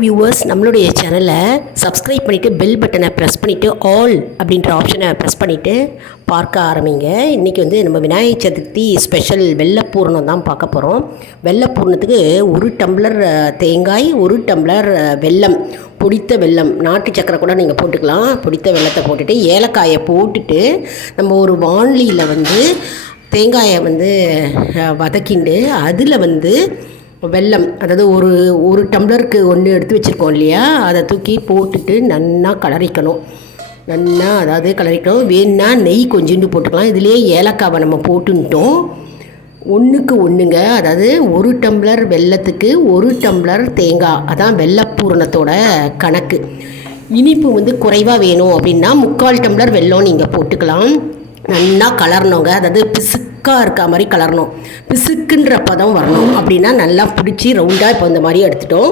Viewers, நம்மளுடைய சேனலை subscribe பண்ணிவிட்டு பெல் பட்டனை ப்ரெஸ் பண்ணிவிட்டு ஆல் அப்படின்ற ஆப்ஷனை ப்ரெஸ் பண்ணிவிட்டு பார்க்க ஆரம்பிங்க. இன்றைக்கி நம்ம விநாயகர் சதுர்த்தி ஸ்பெஷல் வெள்ளைப்பூர்ணம் தான் பார்க்க போகிறோம். வெள்ளைப்பூர்ணத்துக்கு 1 டம்ளர் தேங்காய், 1 டம்ளர் வெல்லம், பொடித்த வெல்லம், நாட்டு சக்கரை கூட நீங்கள் போட்டுக்கலாம். பொடித்த வெல்லத்தை போட்டுட்டு ஏலக்காயை போட்டுட்டு நம்ம ஒரு வாணலியில் தேங்காயை வதக்கிண்டு அதில் வெல்லம், அதாவது ஒரு டம்ளருக்கு 1 எடுத்து வச்சுருக்கோம் இல்லையா, அதை தூக்கி போட்டுட்டு நன்னா கலரிக்கணும். வேணுன்னா நெய் கொஞ்சோண்டு போட்டுக்கலாம். இதுலேயே ஏலக்காவை நம்ம போட்டுட்டோம். 1க்கு 1ங்க, அதாவது 1 டம்ளர் வெல்லத்துக்கு 1 டம்ளர் தேங்காய், அதான் வெள்ளைப்பூரணத்தோட கணக்கு. இனிப்பு குறைவாக வேணும் அப்படின்னா 3/4 டம்ளர் வெல்லம் நீங்கள் போட்டுக்கலாம். நல்லா கலரணுங்க, அதாவது பிசுக்காக இருக்க மாதிரி கலரணும். பிசுக்குன்ற பதம் வரணும். அப்படின்னா நல்லா பிடிச்சி ரவுண்டாக இப்போ இந்த மாதிரி எடுத்துட்டோம்.